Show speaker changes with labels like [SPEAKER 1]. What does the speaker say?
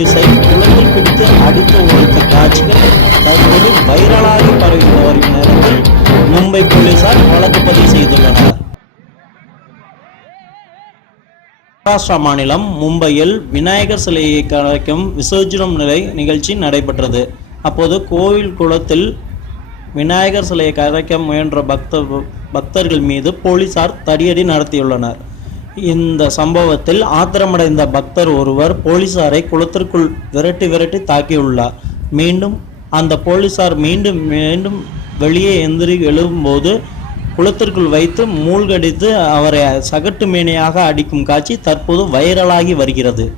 [SPEAKER 1] போலீஸை குளத்தில் பிடித்து அடித்து உடைத்த காட்சிகள் தற்போது வைரலாகி பரவி வரும் நேரத்தில் மும்பை போலீசார் வழக்கு பதிவு செய்துள்ளனர். மகாராஷ்டிரா மாநிலம் மும்பையில் விநாயகர் சிலையை கலைக்கும் விசர்ஜனம் நிலை நிகழ்ச்சி நடைபெற்றது. அப்போது கோவில் குளத்தில் விநாயகர் சிலையை கரைக்க முயன்ற பக்த பக்தர்கள் மீது போலீசார் தடியடி நடத்தியுள்ளனர். இந்த சம்பவத்தில் ஆத்திரமடைந்த பக்தர் ஒருவர் போலீசாரை குளத்திற்குள் விரட்டி விரட்டி தாக்கியுள்ளார். மீண்டும் அந்த போலீசார் மீண்டும் மீண்டும் வெளியே எந்திரி எழும்போது குளத்திற்குள் வைத்து மூழ்கடித்து அவரை சகட்டு மேனியாக அடிக்கும் காட்சி தற்போது வைரலாகி வருகிறது.